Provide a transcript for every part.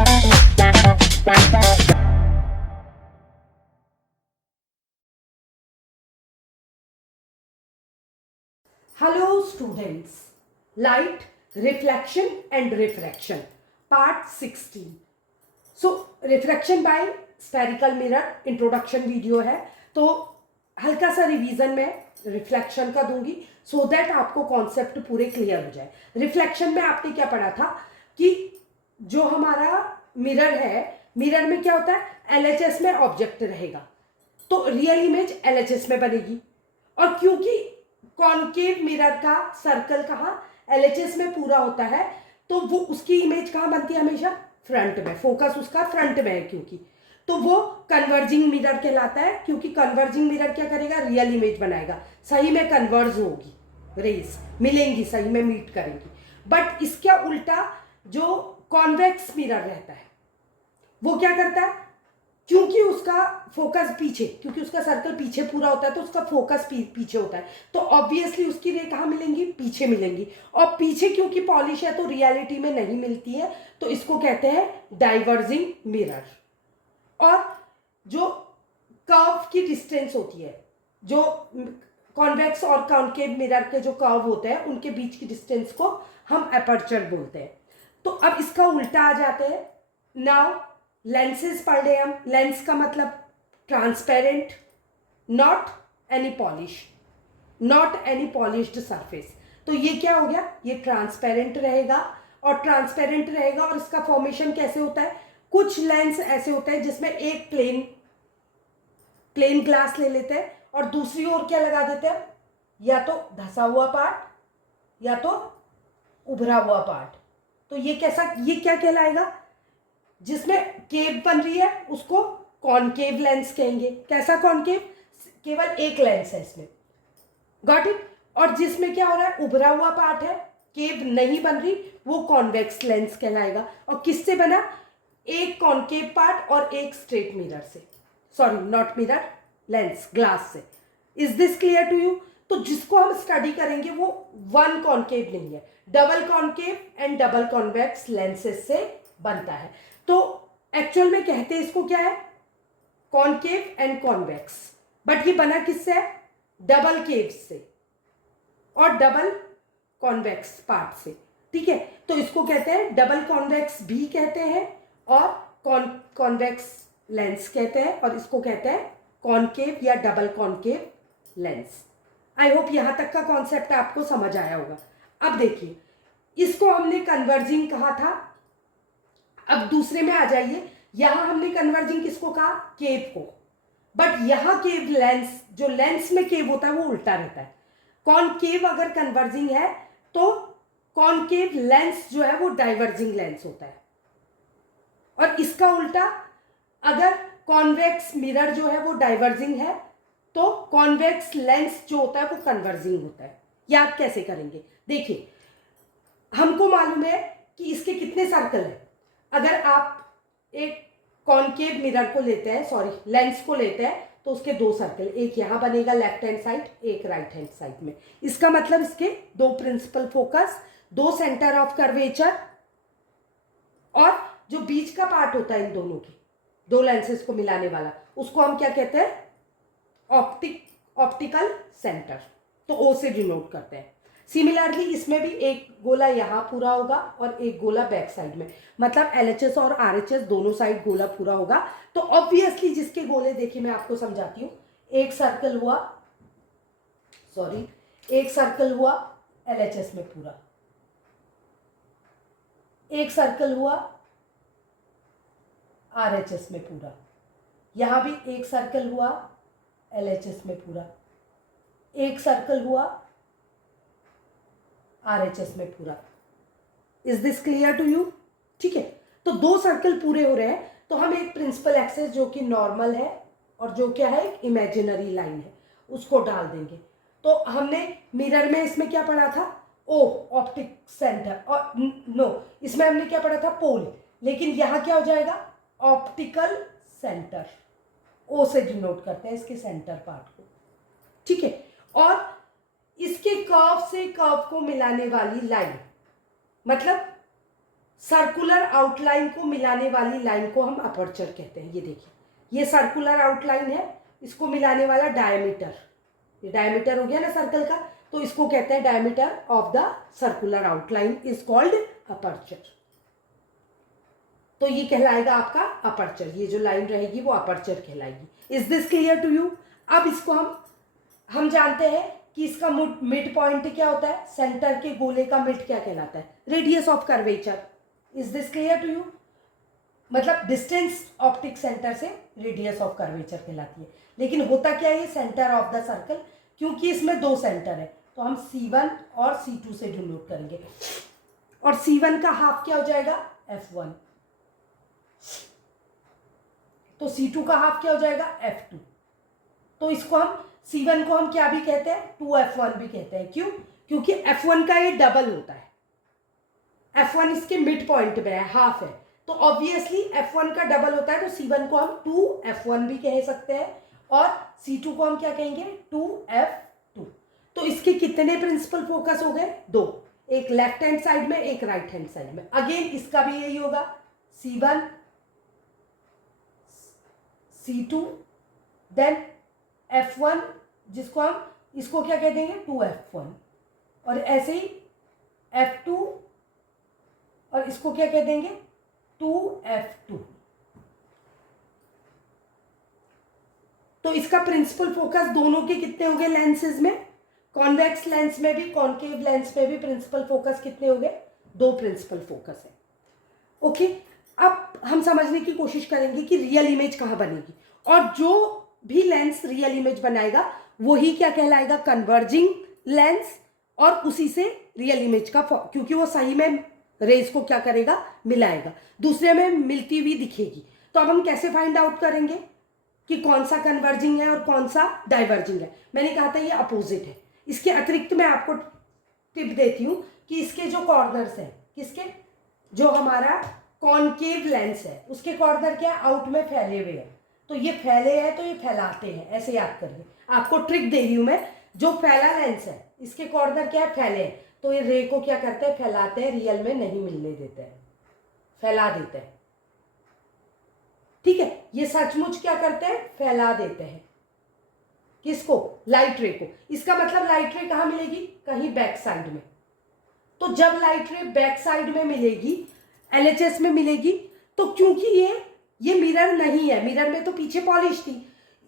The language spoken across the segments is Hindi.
Hello students, light, reflection and refraction, part 16. So refraction by spherical mirror introduction video है, तो हल्का सा रिवीजन में रिफ्लेक्शन का दूंगी सो दैट आपको कॉन्सेप्ट पूरे क्लियर हो जाए। रिफ्लेक्शन में आपने क्या पढ़ा था कि जो हमारा मिरर है, मिरर में क्या होता है, एलएचएस में ऑब्जेक्ट रहेगा तो रियल इमेज एलएचएस में बनेगी, और क्योंकि कॉनकेव मिरर का सर्कल कहाँ, एलएचएस में पूरा होता है, तो वो उसकी इमेज कहाँ बनती है, हमेशा फ्रंट में, फोकस उसका फ्रंट में है क्योंकि, तो वो कन्वर्जिंग मिरर कहलाता है। क्योंकि कन्वर्जिंग मिरर क्या करेगा, रियल इमेज बनाएगा, सही में कन्वर्ज होगी, रेस मिलेंगी, सही में मीट करेंगी। बट इसका उल्टा जो कॉन्वेक्स मिरर रहता है वो क्या करता है, क्योंकि उसका फोकस पीछे, क्योंकि उसका सर्कल पीछे पूरा होता है तो उसका फोकस पीछे होता है, तो ऑब्वियसली उसकी रे कहाँ मिलेंगी, पीछे मिलेंगी, और पीछे क्योंकि पॉलिश है तो रियलिटी में नहीं मिलती है, तो इसको कहते हैं डाइवर्जिंग मिरर। और जो कर्व की डिस्टेंस होती है, जो कॉन्वेक्स और कॉनकेव मिरर के जो कर्व होते हैं उनके बीच की डिस्टेंस को हम एपर्चर बोलते हैं। तो अब इसका उल्टा आ जाते हैं। नाउ लेंसेज पढ़ रहे हम, लेंस का मतलब transparent, not any polish, not any polished surface. तो ये क्या हो गया, ये ट्रांसपेरेंट रहेगा, और ट्रांसपेरेंट रहेगा और इसका फॉर्मेशन कैसे होता है, कुछ लेंस ऐसे होते हैं जिसमें एक प्लेन ग्लास ले लेते हैं और दूसरी ओर क्या लगा देते हैं, या तो धसा हुआ पार्ट या तो उभरा हुआ पार्ट। तो ये कैसा, ये क्या कहलाएगा, जिसमें केव बन रही है उसको कॉनकेव लेंस कहेंगे। कैसा कॉनकेव, केवल एक लेंस है इसमें, गॉट इट। और जिसमें क्या हो रहा है, उभरा हुआ पार्ट है, केव नहीं बन रही, वो कॉन्वेक्स लेंस कहलाएगा। और किससे बना, एक कॉनकेव पार्ट और एक स्ट्रेट मिरर से, sorry not mirror, lens, glass से। Is this clear to you. तो जिसको हम स्टडी करेंगे वो वन कॉनकेव नहीं है, double concave and double convex lenses से बनता है। तो एक्चुअल में कहते हैं इसको क्या है, कॉनकेव एंड कॉन्वेक्स, बट ये बना किससे है, डबल केव से और डबल कॉन्वेक्स पार्ट से, ठीक है। तो इसको कहते हैं डबल कॉन्वेक्स भी कहते हैं और कॉन्वेक्स लेंस कहते हैं, और इसको कहते हैं कॉनकेव या double concave lens. I hope यहां तक का कॉन्सेप्ट आपको समझ आया होगा। अब देखिए, इसको हमने कन्वर्जिंग कहा था, अब दूसरे में आ जाइए। यहां हमने कन्वर्जिंग किसको कहा, केव को, बट यहां केव लेंस, जो लेंस में केव होता है वो उल्टा रहता है। कॉनकेव अगर कन्वर्जिंग है तो कॉनकेव लेंस जो है वो डाइवर्जिंग लेंस होता है, और इसका उल्टा, अगर कॉन्वेक्स मिरर जो है वो डाइवर्जिंग है तो कॉन्वेक्स लेंस जो होता है वो कन्वर्जिंग होता है। याद कैसे करेंगे, देखिए हमको मालूम है कि इसके कितने सर्कल हैं। अगर आप एक कॉनकेव मिरर को लेते हैं, सॉरी लेंस को लेते हैं, तो उसके दो सर्कल, एक यहां बनेगा लेफ्ट हैंड साइड, एक राइट हैंड साइड में। इसका मतलब इसके दो प्रिंसिपल फोकस, दो सेंटर ऑफ कर्वेचर, और जो बीच का पार्ट होता है इन दोनों की, दो लेंसेज को मिलाने वाला, उसको हम क्या कहते हैं, ऑप्टिकल सेंटर, तो ओ से डिनोट करते हैं। सिमिलरली इसमें भी एक गोला यहाँ पूरा होगा और एक गोला बैक साइड में, मतलब एलएचएस और आरएचएस दोनों साइड गोला पूरा होगा। तो ऑब्वियसली जिसके गोले, देखिए मैं आपको समझाती हूँ, एक सर्कल हुआ, सॉरी एक सर्कल हुआ एलएचएस में पूरा, एक सर्कल हुआ आरएचएस में पूरा, यहां भी एक सर्कल हुआ एलएचएस में पूरा, एक सर्कल हुआ आरएचएस में पूरा। Is this clear to you, ठीक है। तो दो सर्कल पूरे हो रहे हैं, तो हम एक प्रिंसिपल एक्सेस जो कि नॉर्मल है और जो क्या है एक इमेजिनरी लाइन है, उसको डाल देंगे। तो हमने मिरर में इसमें क्या पढ़ा था, ओ ऑप्टिक सेंटर, और नो इसमें हमने क्या पढ़ा था, पोल, लेकिन यहां क्या हो जाएगा, ऑप्टिकल सेंटर, ओ से डिनोट करते हैं इसके सेंटर पार्ट को, ठीक है। और इसके कर्व से कर्व को मिलाने वाली लाइन, मतलब सर्कुलर आउटलाइन को मिलाने वाली लाइन को हम अपर्चर कहते हैं। ये देखिए, ये सर्कुलर आउटलाइन है, इसको मिलाने वाला डायमीटर, ये डायमीटर हो गया ना सर्कल का, तो इसको कहते हैं diameter of the circular outline is called aperture. तो ये कहलाएगा आपका अपर्चर, ये जो लाइन रहेगी वो अपर्चर कहलाएगी। Is this clear to you? अब इसको हम जानते हैं कि इसका मिड पॉइंट क्या होता है, सेंटर के गोले का मिड क्या कहलाता है, radius of curvature. Is this clear to you? मतलब डिस्टेंस ऑप्टिक सेंटर से रेडियस ऑफ कर्वेचर कहलाती है। लेकिन होता क्या है, ये सेंटर ऑफ द सर्कल, क्योंकि इसमें दो सेंटर है तो हम C1 और C2 से डिनोट करेंगे, और C1 का हाफ क्या हो जाएगा, F1, तो C2 का हाफ क्या हो जाएगा, F2। तो इसको हम C1 को हम क्या भी कहते हैं, 2F1 भी कहते हैं। क्यों? क्योंकि F1 का ये डबल होता है, F1 इसके मिड पॉइंट में है, हाफ है, तो ऑब्वियसली F1 का डबल होता है, तो C1 को हम 2F1 भी कह सकते हैं, और C2 को हम क्या कहेंगे, 2F2। तो इसके कितने प्रिंसिपल फोकस हो गए, दो, एक लेफ्ट हैंड साइड में, एक राइट हैंड साइड में। अगेन इसका भी यही होगा, C1 C2 देन F1, जिसको हम इसको क्या कह देंगे, 2F1, और ऐसे ही F2, और इसको क्या कह देंगे, 2F2। तो इसका प्रिंसिपल फोकस दोनों के कितने हो गए लेंसेज में, कॉन्वेक्स लेंस में भी, कॉन्केव लेंस में भी प्रिंसिपल फोकस कितने हो गए, दो प्रिंसिपल फोकस है। ओके, अब हम समझने की कोशिश करेंगे कि रियल इमेज कहाँ बनेगी, और जो भी लेंस रियल इमेज बनाएगा वही क्या कहलाएगा, कन्वर्जिंग लेंस, और उसी से रियल इमेज का, क्योंकि वो सही में रेज को क्या करेगा, मिलाएगा, दूसरे में मिलती हुई दिखेगी। तो अब हम कैसे फाइंड आउट करेंगे कि कौन सा कन्वर्जिंग है और कौन सा डाइवर्जिंग है? मैंने कहा था ये अपोजिट है। इसके अतिरिक्त मैं आपको टिप देती हूँ कि इसके जो कॉर्नर्स हैं, किसके, जो हमारा कॉनकेव लेंस है उसके कॉर्नर क्या है, आउट में फैले हुए हैं, तो ये फैले हैं तो ये फैलाते हैं, ऐसे याद करिए। आपको ट्रिक दे रही हूँ मैं, जो फैला लेंस है इसके कॉर्नर क्या है, फैले हैं, तो ये रे को क्या करते हैं, फैलाते हैं, रियल में नहीं मिलने देते हैं, फैला देते हैं। ठीक है, ये सचमुच क्या करते हैं, फैला देते हैं। किसको, लाइट रे को। इसका मतलब लाइट रे कहाँ मिलेगी, कहीं बैक साइड में। तो जब लाइट रे बैक साइड में मिलेगी, LHS में मिलेगी, तो क्योंकि ये मिरर नहीं है, मिरर में तो पीछे पॉलिश थी,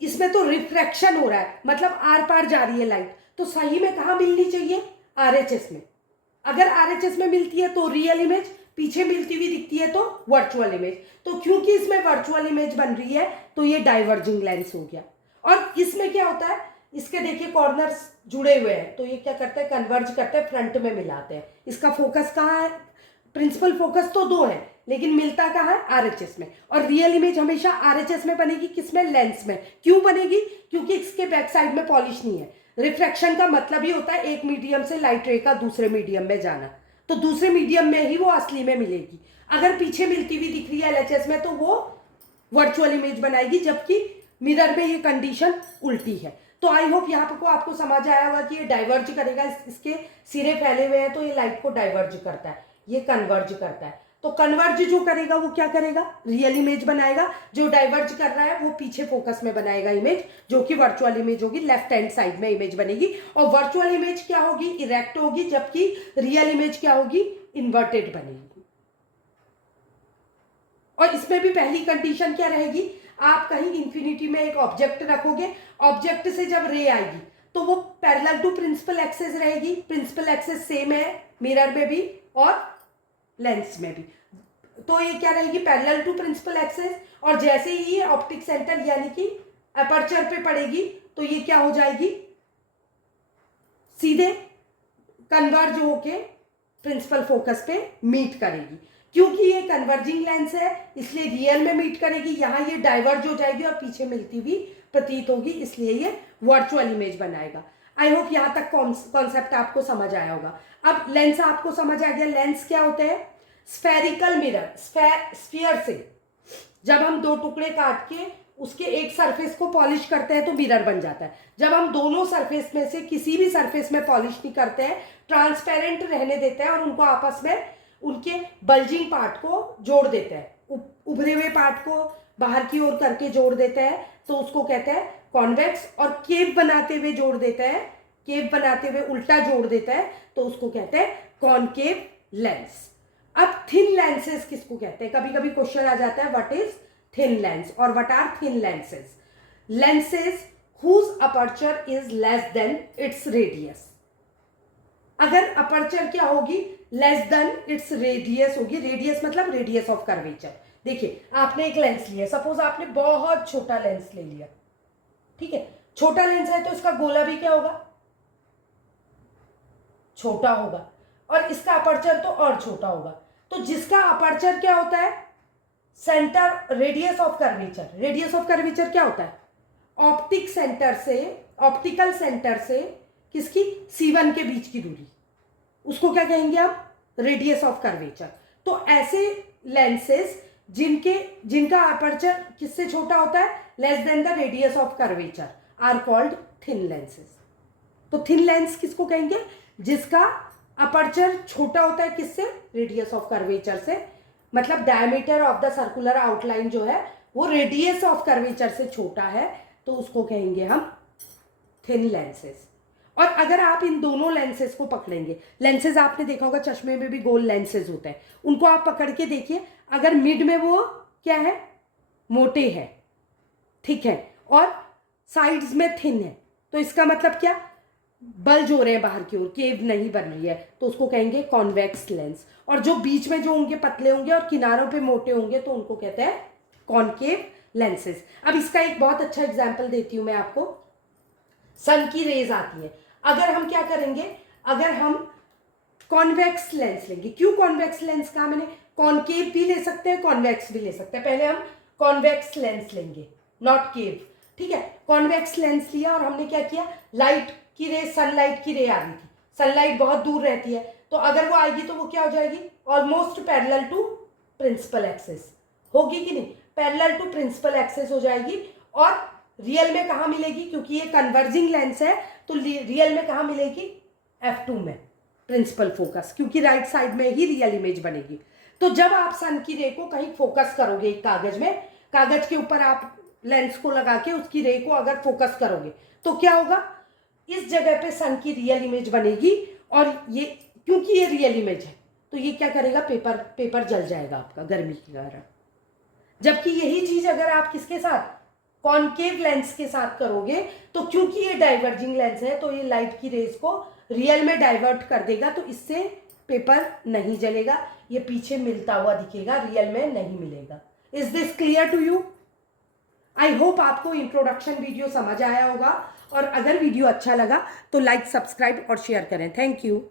इसमें तो रिफ्रैक्शन हो रहा है, मतलब आर पार जा रही है लाइट, तो सही में कहाँ मिलनी चाहिए, RHS में। अगर RHS में मिलती है तो रियल इमेज, पीछे मिलती हुई दिखती है तो वर्चुअल इमेज। तो क्योंकि इसमें वर्चुअल इमेज बन रही है तो ये डाइवर्जिंग लेंस हो गया। और इसमें क्या होता है, इसके देखिए कॉर्नर्स जुड़े हुए हैं, तो ये क्या करते हैं, कन्वर्ज करते हैं, फ्रंट में मिलाते हैं। इसका फोकस कहाँ है, प्रिंसिपल फोकस तो दो है, लेकिन मिलता कहाँ है, RHS में। और रियल इमेज हमेशा RHS में बनेगी, किसमें, लेंस में। क्यों बनेगी, क्योंकि इसके बैक साइड में पॉलिश नहीं है। रिफ्रैक्शन का मतलब ही होता है एक मीडियम से लाइट रे का दूसरे मीडियम में जाना, तो दूसरे मीडियम में ही वो असली में मिलेगी। अगर पीछे मिलती हुई दिख रही है LHS में तो वो वर्चुअल इमेज बनाएगी, जबकि मिरर में ये कंडीशन उल्टी है। तो आई होप यहाँ पर आपको समझ आया होगा कि ये डाइवर्ज करेगा, इसके सिरे फैले हुए हैं तो ये लाइट को डाइवर्ज करता है, ये कन्वर्ज करता है। तो कन्वर्ज जो करेगा वो क्या करेगा, रियल इमेज बनाएगा, जो डाइवर्ज कर रहा है वो पीछे फोकस में बनाएगा इमेज, जो कि वर्चुअल इमेज होगी, लेफ्ट हैंड साइड में इमेज बनेगी। और वर्चुअल इमेज क्या होगी, इरेक्ट होगी, जबकि रियल इमेज क्या होगी, इन्वर्टेड बनेगी। और इसमें भी पहली कंडीशन क्या रहेगी, आप कहीं इंफिनिटी में एक ऑब्जेक्ट रखोगे, ऑब्जेक्ट से जब रे आएगी तो वो पैरेलल टू प्रिंसिपल एक्सेस रहेगी, प्रिंसिपल एक्सेस सेम है मिरर में भी और लेंस में भी, तो ये क्या रहेगी, पैरेलल टू प्रिंसिपल एक्सेस। और जैसे ही ये ऑप्टिक सेंटर यानी कि अपर्चर पे पड़ेगी तो ये क्या हो जाएगी, सीधे कन्वर्ज होके प्रिंसिपल फोकस पे मीट करेगी। क्योंकि ये कन्वर्जिंग लेंस है इसलिए रियल में मीट करेगी, यहाँ ये डाइवर्ज हो जाएगी और पीछे मिलती हुई प्रतीत होगी, इसलिए ये वर्चुअल इमेज बनाएगा। आई होप यहाँ तक कॉन्सेप्ट आपको समझ आया होगा। अब लेंस आपको समझ आ गया, लेंस क्या होते हैं, स्फेरिकल मिरर, स्फीयर से जब हम दो टुकड़े काट के उसके एक सरफेस को पॉलिश करते हैं तो मिरर बन जाता है। जब हम दोनों सरफेस में से किसी भी सरफेस में पॉलिश नहीं करते हैं, ट्रांसपेरेंट रहने देते हैं और उनको आपस में उनके बल्जिंग पार्ट को जोड़ देता है, उभरे हुए पार्ट को बाहर की ओर करके जोड़ देता है, तो उसको कहते हैं कॉन्वेक्स। और केव बनाते हुए जोड़ देता है, केव बनाते हुए उल्टा जोड़ देता है, तो उसको कहते हैं कॉनकेव लेंस। अब थिन लेंसेज किसको कहते हैं? कभी कभी क्वेश्चन आ जाता है व्हाट इज थिन लेंस और what are thin lenses? Lenses whose aperture is less than its radius. अगर अपर्चर क्या होगी? लेस देन इट्स रेडियस होगी। रेडियस मतलब रेडियस ऑफ कर्वेचर। देखिए आपने एक लेंस लिया, सपोज आपने बहुत छोटा लेंस ले लिया, ठीक है, छोटा लेंस है तो इसका गोला भी क्या होगा? छोटा होगा, और इसका अपर्चर तो और छोटा होगा। तो जिसका अपर्चर क्या होता है? Centre, radius of curvature. Radius of curvature क्या होता है? ऑप्टिक सेंटर से, ऑप्टिकल सेंटर से किसकी? C1 के बीच की दूरी, उसको क्या कहेंगे आप? Radius of curvature. तो ऐसे लेंसेज जिनका अपर्चर किससे छोटा होता है? Less than the radius of curvature R called thin lenses. तो थिन लेंस किसको कहेंगे? जिसका अपर्चर छोटा होता है किससे? रेडियस ऑफ कर्वेचर से। मतलब diameter of the circular outline जो है वो रेडियस ऑफ कर्वेचर से छोटा है, तो उसको कहेंगे हम थिन लेंसेज। और अगर आप इन दोनों लेंसेज को पकड़ेंगे, लेंसेज आपने देखा होगा चश्मे में भी गोल लेंसेज होते हैं, उनको आप पकड़ के देखिए, अगर मिड में वो क्या है? मोटे है, ठीक है, और साइड्स में थिन है, तो इसका मतलब क्या? बल्ज हो रहे हैं बाहर की ओर, केव नहीं बन रही है, तो उसको कहेंगे कॉन्वेक्स लेंस। और जो बीच में जो होंगे पतले होंगे और किनारों पे मोटे होंगे, तो उनको कहते हैं कॉनकेव लेंसेज। अब इसका एक बहुत अच्छा एग्जांपल देती हूं मैं आपको। सन की रेज आती है, अगर हम क्या करेंगे? अगर हम कॉन्वेक्स लेंस लेंगे, क्यों कॉन्वेक्स लेंस कहा मैंने? कॉनकेव भी ले सकते हैं, कॉन्वेक्स भी ले सकते हैं। पहले हम कॉन्वेक्स लेंस लेंगे, नॉट केव, ठीक है। कॉन्वेक्स लेंस लिया और हमने क्या किया? लाइट की रे, सनलाइट की रे आ रही थी, सनलाइट बहुत दूर रहती है, तो अगर वो आएगी तो वो क्या हो जाएगी? Almost parallel to principal axis होगी कि नहीं? पैरेलल टू प्रिंसिपल एक्सिस हो जाएगी। और रियल में कहाँ मिलेगी? क्योंकि ये कन्वर्जिंग लेंस है, तो रियल में कहाँ मिलेगी? F2 में, प्रिंसिपल फोकस, क्योंकि राइट साइड में ही रियल इमेज बनेगी। तो जब आप सन की रे को कहीं फोकस करोगे एक कागज में, कागज के ऊपर आप लेंस को लगा के उसकी रे को अगर फोकस करोगे, तो क्या होगा? इस जगह पे सन की रियल इमेज बनेगी, और ये क्योंकि ये रियल इमेज है, तो ये क्या करेगा? पेपर जल जाएगा आपका गर्मी के कारण। जबकि यही चीज अगर आप किसके साथ? कॉनकेव लेंस के साथ करोगे, तो क्योंकि ये डाइवर्जिंग लेंस है, तो ये लाइट की रेज को रियल में डाइवर्ट कर देगा, तो इससे पेपर नहीं जलेगा, ये पीछे मिलता हुआ दिखेगा, रियल में नहीं मिलेगा। Is this clear to you? I hope आपको इंट्रोडक्शन वीडियो समझ आया होगा, और अगर वीडियो अच्छा लगा तो लाइक, सब्सक्राइब और शेयर करें। Thank you.